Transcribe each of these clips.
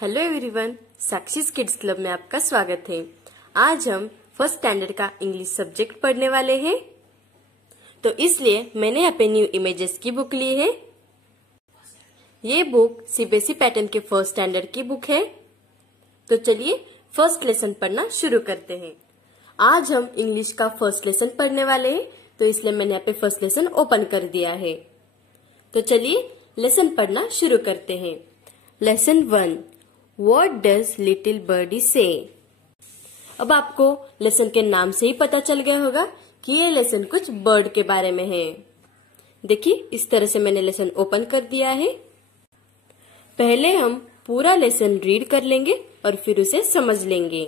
Hello everyone, साक्षीज kids club में आपका स्वागत है। आज हम फर्स्ट स्टैंडर्ड का इंग्लिश सब्जेक्ट पढ़ने वाले हैं, तो इसलिए मैंने यहाँ पे न्यू इमेजेस की बुक ली है। ये बुक सीबीएसई पैटर्न के फर्स्ट स्टैंडर्ड की बुक है। तो चलिए फर्स्ट लेसन पढ़ना शुरू करते हैं। आज हम इंग्लिश का फर्स्ट लेसन पढ़ने वाले हैं, तो इसलिए मैंने यहाँ पे फर्स्ट लेसन ओपन कर दिया है। तो चलिए लेसन पढ़ना शुरू करते हैं। Lesson 1, What does little birdie say? अब आपको लेसन के नाम से ही पता चल गया होगा कि ये लेसन कुछ बर्ड के बारे में है। देखिए, इस तरह से मैंने लेसन ओपन कर दिया है। पहले हम पूरा लेसन रीड कर लेंगे और फिर उसे समझ लेंगे।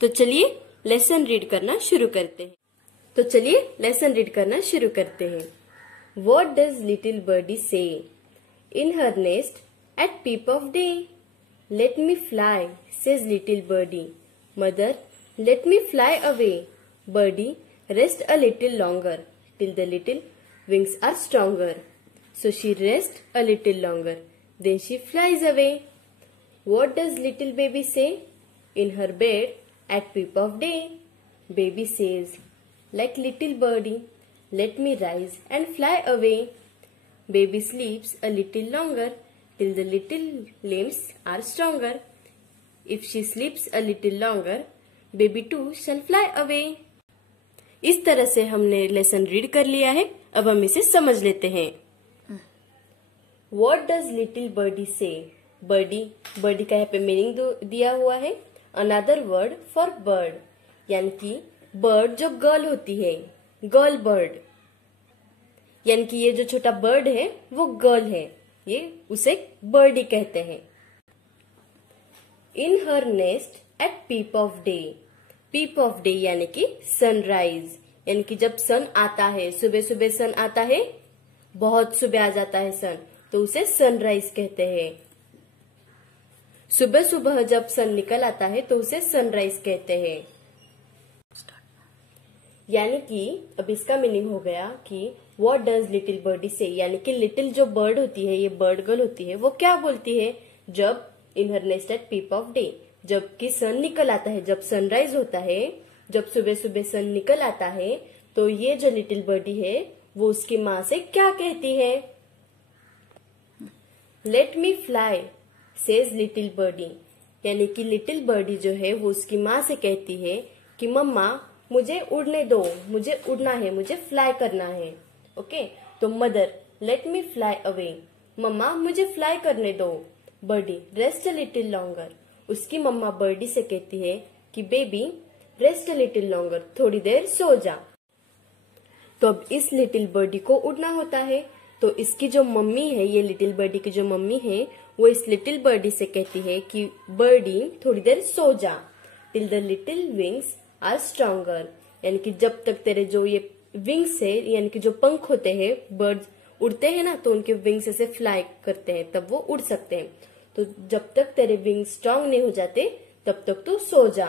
तो चलिए लेसन रीड करना शुरू करते हैं। What does little birdie say? In her nest at peep of day. Let me fly, says little birdie. Mother, let me fly away. Birdie, rest a little longer, till the little wings are stronger. So she rests a little longer, then she flies away. What does little baby say? In her bed, at peep of day. Baby says, like little birdie, let me rise and fly away. Baby sleeps a little longer, till the little limbs are stronger. If she sleeps a little longer, baby too shall fly away. इस तरह से हमने lesson read कर लिया है। अब हम इसे समझ लेते हैं। What does little birdie say? Birdie का यहाँ पे मीनिंग दिया हुआ है। Another word for bird, यानी कि बर्ड जो गर्ल होती है, गर्ल बर्ड, यानी कि ये जो छोटा बर्ड है वो गर्ल है, ये उसे बर्डी कहते हैं। In her nest at peep of day. Peep of day यानी कि सनराइज, यानी कि जब सन आता है, सुबह सुबह सन आता है, बहुत सुबह आ जाता है सन, तो उसे सनराइज कहते हैं। सुबह सुबह जब सन निकल आता है तो उसे सनराइज कहते हैं। यानी कि अब इसका मीनिंग हो गया कि What does little birdie say? यानी कि लिटिल जो बर्ड होती है, ये बर्ड गर्ल होती है, वो क्या बोलती है जब in her nest at peep of day, जबकि सन निकल आता है, जब सनराइज होता है, जब सुबह सुबह सन निकल आता है, तो ये जो लिटिल बर्डी है वो उसकी माँ से क्या कहती है? Let me fly, says little birdie, यानी कि लिटिल बर्डी जो है वो उसकी माँ से कहती है कि मम्मा मुझे उड़ने दो, मुझे उड़ना है, मुझे फ्लाई करना है। ओके, तो mother let me fly away, mamma मुझे फ्लाई करने दो। Birdie rest a little longer, उसकी मम्मा बर्डी से कहती है कि baby rest a little longer, थोड़ी देर सो जा। तो अब इस लिटिल बर्डी को उड़ना होता है, तो इसकी जो मम्मी है, ये लिटिल बर्डी की जो मम्मी है, वो इस लिटिल बर्डी से कहती है कि बर्डी थोड़ी देर सो जा, till the little wings are stronger, यानी कि जब तक तेरे जो ये विंग्स है, यानी कि जो पंख होते हैं, बर्ड्स उड़ते हैं ना, तो उनके विंग्स ऐसे फ्लाई करते हैं, तब वो उड़ सकते हैं। तो जब तक तेरे विंग्स स्ट्रांग नहीं हो जाते तब तक तू सो जा।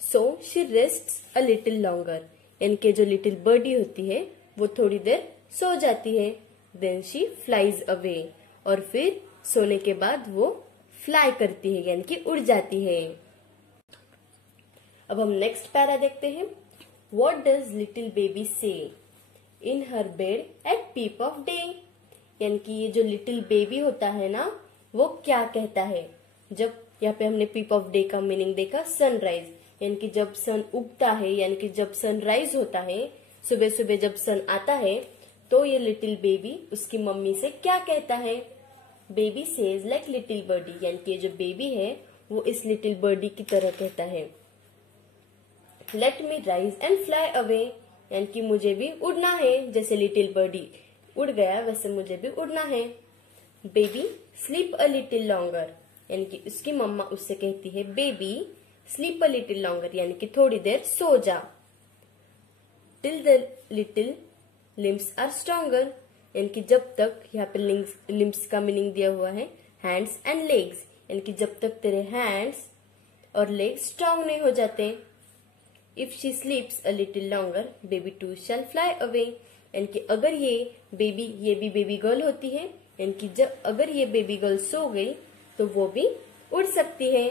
So she rests a little longer, यानी कि जो लिटिल बर्डी होती है वो थोड़ी देर सो जाती है। देन शी फ्लाइज अवे, और फिर सोने के बाद वो फ्लाई करती है, यानी कि उड़ जाती है। अब हम नेक्स्ट पैरा देखते हैं। What does little baby say? In her bed at peep of day. यानी कि ये जो लिटिल बेबी होता है ना, वो क्या कहता है? जब यहाँ पे हमने पीप ऑफ डे का मीनिंग देखा, सनराइज, यानी कि जब सन उगता है, यानी कि जब सनराइज होता है, सुबह सुबह जब सन आता है, तो ये लिटिल बेबी उसकी मम्मी से क्या कहता है? Baby says like little birdie, यानी कि ये जो बेबी है वो इस लिटिल बर्डी की तरह कहता है। Let me rise and fly away, यानी कि मुझे भी उड़ना है, जैसे लिटिल बर्डी उड़ गया वैसे मुझे भी उड़ना है। Baby sleep a little longer, यानी कि उसकी मम्मा उससे कहती है baby sleep a little longer, यानी कि थोड़ी देर सो जा। Till the little limbs are stronger, यानी कि जब तक, यहाँ पे लिम्स का मीनिंग दिया हुआ है हैंड्स एंड लेग्स, यानी कि जब तक तेरे हैंड्स और लेग्स स्ट्रांग नहीं हो जाते। If she sleeps a little longer, baby too shall fly away, यानी कि अगर ये भी बेबी गर्ल होती है, यानी कि जब अगर ये बेबी गर्ल सो गई तो वो भी उड़ सकती है।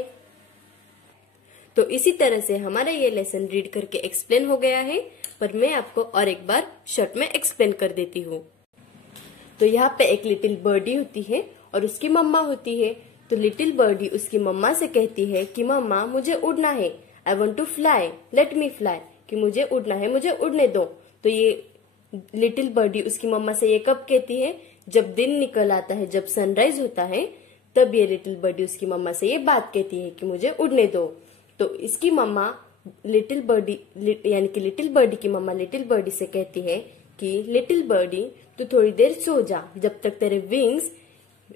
तो इसी तरह से हमारा ये लेसन रीड करके एक्सप्लेन हो गया है, पर मैं आपको और एक बार शॉर्ट में एक्सप्लेन कर देती हूँ। तो यहाँ पे एक लिटिल बर्डी होती है और उसकी मम्मा होती है। तो लिटिल बर्डी उसकी मम्मा से कहती है कि मम्मा मुझे उड़ना है, I want to fly, let me fly, कि मुझे उड़ना है, मुझे उड़ने दो। तो ये लिटिल बर्डी उसकी मम्मा से ये कब कहती है? जब दिन निकल आता है, जब सनराइज होता है, तब ये लिटिल बर्डी उसकी मम्मा से ये बात कहती है कि मुझे उड़ने दो। तो इसकी मम्मा लिटिल बर्डी यानी कि लिटिल बर्डी की मम्मा लिटिल बर्डी से कहती है कि लिटिल बर्डी तू थोड़ी देर सो जा, जब तक तेरे विंग्स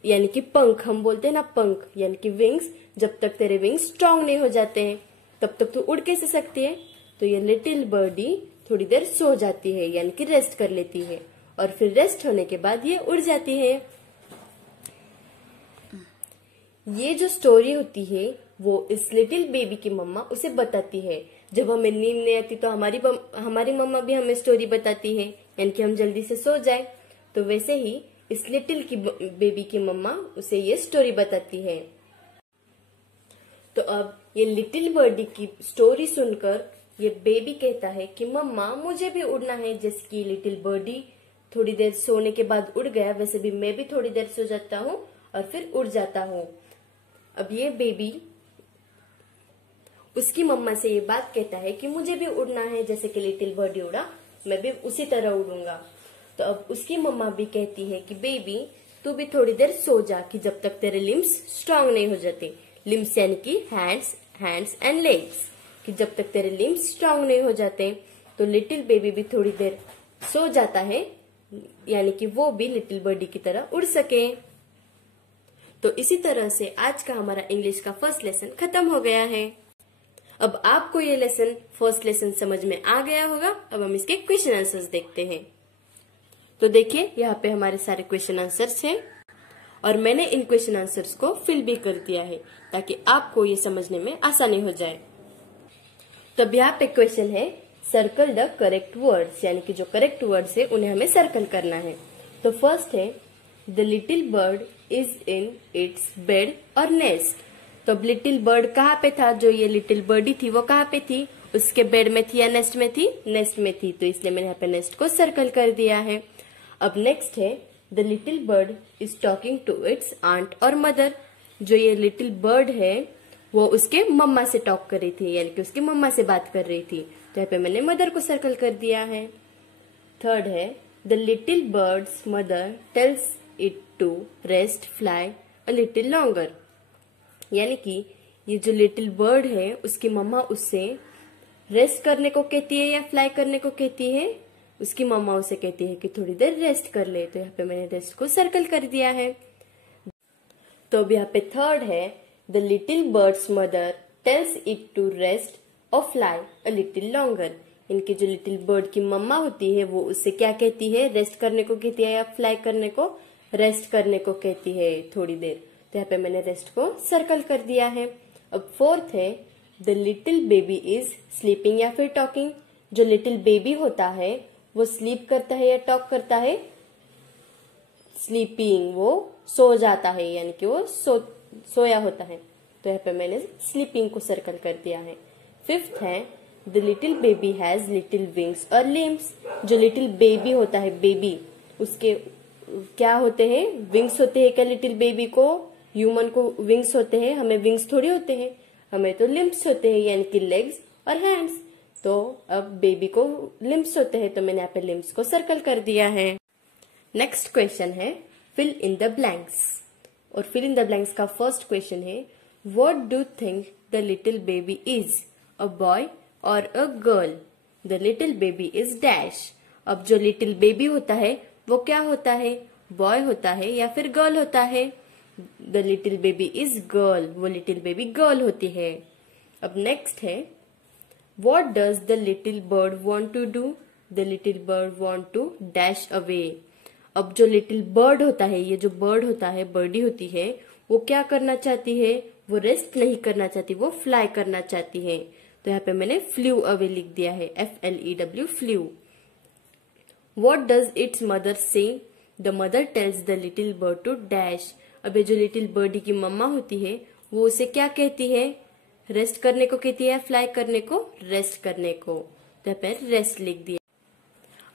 यानी कि पंख, हम बोलते हैं ना पंख यानी कि विंग्स, जब तक तेरे विंग्स स्ट्रांग नहीं हो जाते हैं तब तक तू उड़ कैसे सकती है। तो ये लिटिल बर्डी थोड़ी देर सो जाती है यानी कि रेस्ट कर लेती है और फिर रेस्ट होने के बाद ये उड़ जाती है। ये जो स्टोरी होती है वो इस लिटिल बेबी की मम्मा उसे बताती है। जब हमें नींद नहीं आती तो हमारी मम्मा भी हमें स्टोरी बताती है यानी कि हम जल्दी से सो जाए। तो वैसे ही इस लिटिल की बेबी की मम्मा उसे ये स्टोरी बताती है। तो अब ये लिटिल बर्डी की स्टोरी सुनकर ये बेबी कहता है कि मम्मा मुझे भी उड़ना है। जैसे कि लिटिल बर्डी थोड़ी देर सोने के बाद उड़ गया, वैसे भी मैं भी थोड़ी देर सो जाता हूँ और फिर उड़ जाता हूँ। अब ये बेबी उसकी मम्मा से ये बात कहता है कि मुझे भी उड़ना है, जैसे कि लिटिल बर्डी उड़ा मैं भी उसी तरह उड़ूंगा। तो अब उसकी मम्मा भी कहती है कि बेबी तू भी थोड़ी देर सो जा, कि जब तक तेरे लिम्स स्ट्रांग नहीं हो जाते। लिम्स यानी कि हैंड्स एंड लेग्स, कि जब तक तेरे लिम्स स्ट्रांग नहीं हो जाते। तो लिटिल बेबी भी थोड़ी देर सो जाता है यानी कि वो भी लिटिल बर्डी की तरह उड़ सके। तो इसी तरह से आज का हमारा इंग्लिश का फर्स्ट लेसन खत्म हो गया है। अब आपको ये लेसन फर्स्ट लेसन समझ में आ गया होगा। अब हम इसके क्वेश्चन आंसर्स देखते हैं। तो देखिए यहाँ पे हमारे सारे क्वेश्चन आंसर्स हैं और मैंने इन क्वेश्चन आंसर्स को फिल भी कर दिया है ताकि आपको ये समझने में आसानी हो जाए। तब यहाँ पे क्वेश्चन है सर्कल द करेक्ट वर्ड्स, यानी कि जो करेक्ट वर्ड्स है उन्हें हमें सर्कल करना है। तो फर्स्ट है the little bird is in its bed और नेस्ट। तो अब लिटिल बर्ड कहाँ पे था? जो ये लिटिल बर्डी थी वो कहाँ पे थी? उसके बेड में थी या नेस्ट में थी? नेस्ट में थी। तो इसलिए मैंने यहाँ पे नेस्ट को सर्कल कर दिया है। अब नेक्स्ट है the little bird is talking to its aunt और मदर। जो ये लिटिल बर्ड है वो उसके मम्मा से टॉक कर रही थी, यानी कि उसकी मम्मा से बात कर रही थी। तो यहाँ पे मैंने मदर को सर्कल कर दिया है। थर्ड है the little bird's mother tells it to rest fly a little longer. यानी कि ये जो लिटिल बर्ड है उसकी मम्मा उससे रेस्ट करने को कहती है या फ्लाई करने को कहती है? उसकी मम्मा उसे कहती है कि थोड़ी देर रेस्ट कर ले। तो यहाँ पे मैंने रेस्ट को सर्कल कर दिया है। तो अब यहाँ पे थर्ड है the little bird's mother tells it to rest और फ्लाई अ लिटिल लॉन्गर। इनकी जो लिटिल बर्ड की मम्मा होती है वो उससे क्या कहती है? रेस्ट करने को कहती है या फ्लाई करने को? रेस्ट करने को कहती है थोड़ी देर। तो यहाँ पे मैंने रेस्ट को सर्कल कर दिया है। अब फोर्थ है the little baby is sleeping या फिर टॉकिंग। जो लिटिल बेबी होता है वो स्लीप करता है या टॉक करता है? स्लीपिंग, वो सो जाता है यानी कि वो सोया होता है। तो यहाँ पे मैंने स्लीपिंग को सर्कल कर दिया है। फिफ्थ है the little baby has little wings और लिम्स। जो लिटिल बेबी होता है, बेबी, उसके क्या होते हैं? विंग्स होते हैं क्या लिटिल बेबी को? ह्यूमन को विंग्स होते हैं, हमें विंग्स थोड़ी होते हैं, हमें तो लिम्स होते हैं यानी कि लेग्स और हैंड्स। तो अब बेबी को लिम्स होते हैं तो मैंने यहाँ पे लिम्स को सर्कल कर दिया है। नेक्स्ट क्वेश्चन है फिल इन द ब्लैंक्स। और फिल इन द ब्लैंक्स का फर्स्ट क्वेश्चन है what do think the little baby is, a boy और a girl? The little baby is dash. अब जो लिटिल बेबी होता है वो क्या होता है? बॉय होता है या फिर गर्ल होता है? The little baby is girl, वो लिटिल बेबी गर्ल होती है। अब नेक्स्ट है What does the little bird want to do? The little bird want to dash away. अब जो लिटिल बर्ड होता है, ये जो बर्ड होता है, बर्डी होती है, वो क्या करना चाहती है? वो रेस्ट नहीं करना चाहती, वो फ्लाई करना चाहती है। तो यहाँ पे मैंने फ्लू अवे लिख दिया है, FLEW, flew. What does its mother say? The mother tells the little bird to dash. अब ये जो लिटिल बर्डी की मम्मा होती है वो उसे क्या कहती है? रेस्ट करने को कहती है, फ्लाई करने को, रेस्ट करने को। तो यहाँ पे रेस्ट लिख दिया।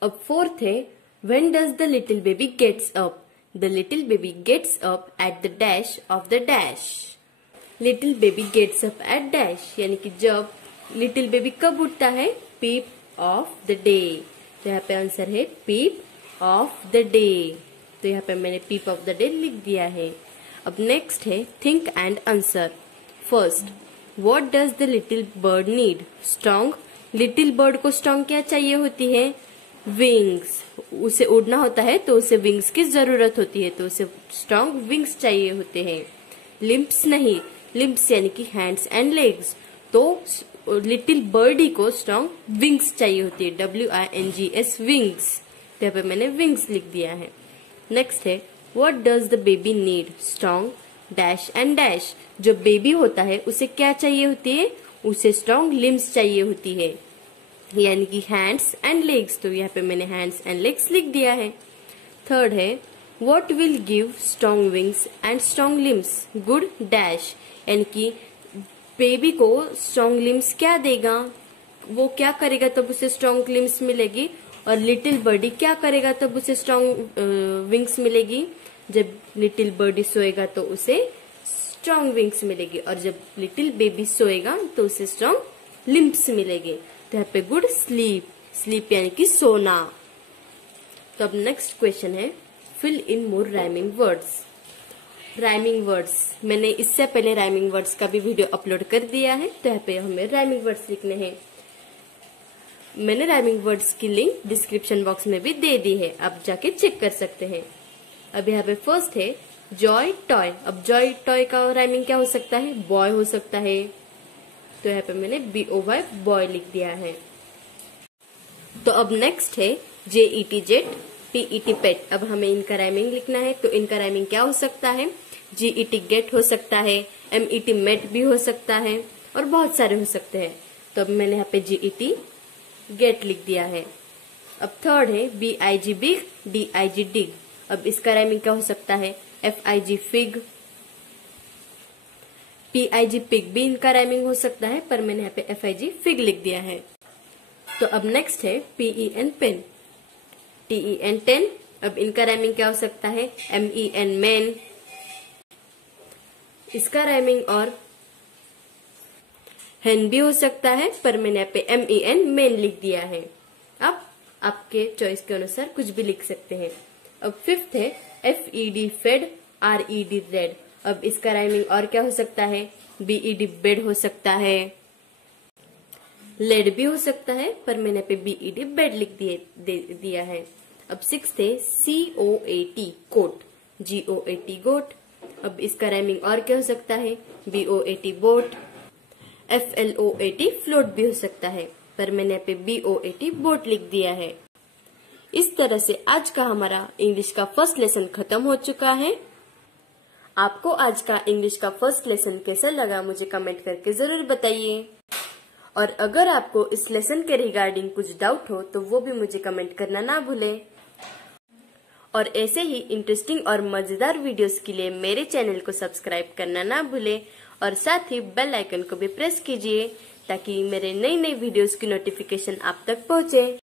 अब फोर्थ है when does the little baby gets up. The little baby gets up at the dash of the dash. Little baby gets up at dash यानी कि जब लिटिल बेबी कब उठता है? Peep of the day. तो यहाँ पे आंसर है पीप ऑफ द डे। तो यहाँ पे मैंने पीप ऑफ द डे लिख दिया है। अब नेक्स्ट है think and answer. First, what does the little bird need? Strong. Little bird को स्ट्रॉन्ग क्या चाहिए होती है? विंग्स। उसे उड़ना होता है तो उसे विंग्स की जरूरत होती है, तो उसे स्ट्रॉन्ग विंग्स चाहिए होते हैं। लिम्प्स नहीं, लिम्प्स यानी कि हैंड्स एंड लेग्स। तो लिटिल बर्डी को स्ट्रॉन्ग विंग्स चाहिए होती है, WINGS विंग्स। तो यहाँ पे मैंने विंग्स लिख दिया है। नेक्स्ट है what does the baby need? Strong dash and dash. जो बेबी होता है उसे क्या चाहिए होती है? उसे स्ट्रॉन्ग लिम्स चाहिए होती है, यानी कि हैंड्स एंड लेग्स। तो यहाँ पे मैंने हैंड्स एंड लेग्स लिख दिया है। थर्ड है what will give strong wings and strong limbs? Good dash, यानी कि बेबी को स्ट्रॉन्ग लिम्स क्या देगा? वो क्या करेगा तब उसे स्ट्रॉन्ग लिम्स मिलेगी? और लिटिल बर्डी क्या करेगा तब उसे स्ट्रॉन्ग विंग्स मिलेगी? जब लिटिल बर्डी सोएगा तो उसे स्ट्रॉन्ग विंग्स मिलेगी, और जब लिटिल बेबी सोएगा तो उसे स्ट्रॉन्ग लिम्स मिलेगी। तो यहाँ पे गुड स्लीप, स्लीप यानी कि सोना। तो अब नेक्स्ट क्वेश्चन है fill in more rhyming words. Rhyming words, मैंने इससे पहले राइमिंग वर्ड्स का भी वीडियो अपलोड कर दिया है, तो यहाँ पे हमें राइमिंग वर्ड्स लिखने हैं। मैंने राइमिंग वर्ड्स की लिंक डिस्क्रिप्शन बॉक्स में भी दे दी है, आप जाके चेक कर सकते हैं। अब यहाँ पे फर्स्ट है जॉय टॉय। अब जॉय टॉय का राइमिंग क्या हो सकता है? बॉय हो सकता है, तो यहाँ पे मैंने BOY बॉय लिख दिया है। तो अब नेक्स्ट है JET जेट, PET पेट। अब हमें इनका राइमिंग लिखना है, तो इनका राइमिंग क्या हो सकता है? GET गेट हो सकता है, MET मेट भी हो सकता है, और बहुत सारे हो सकते हैं। तो अब मैंने यहाँ पे GET गेट लिख दिया है। अब थर्ड है BIG बिग, DIG डिग। अब इसका राइमिंग क्या हो सकता है? FIG फिग, PIG पिग भी इनका राइमिंग हो सकता है, पर मैंने यहाँ पे FIG फिग लिख दिया है। तो अब नेक्स्ट है PEN पेन, TEN टेन। अब इनका राइमिंग क्या हो सकता है? MEN man. इसका राइमिंग और हेन भी हो सकता है, पर मैंने यहाँ पे MEN मैन लिख दिया है। अब आपके चॉइस के अनुसार कुछ भी लिख सकते हैं। अब फिफ्थ है FED फेड, RED रेड। अब इसका राइमिंग और क्या हो सकता है? BED बेड हो सकता है, लेड भी हो सकता है, पर मैंने पे BED बेड लिख दिया है। अब सिक्स्थ है COAT कोट, GOAT गोट। अब इसका राइमिंग और क्या हो सकता है? BOAT बोट, FLOAT फ्लोट भी हो सकता है, पर मैंने पे BOAT बोट लिख दिया है। इस तरह से आज का हमारा इंग्लिश का फर्स्ट लेसन खत्म हो चुका है। आपको आज का इंग्लिश का फर्स्ट लेसन कैसा लगा मुझे कमेंट करके जरूर बताइए, और अगर आपको इस लेसन के रिगार्डिंग कुछ डाउट हो तो वो भी मुझे कमेंट करना ना भूलें। और ऐसे ही इंटरेस्टिंग और मजेदार वीडियोस के लिए मेरे चैनल को सब्सक्राइब करना ना भूलें, और साथ ही बेल आइकन को भी प्रेस कीजिए ताकि मेरे नई वीडियोस की नोटिफिकेशन आप तक पहुंचे।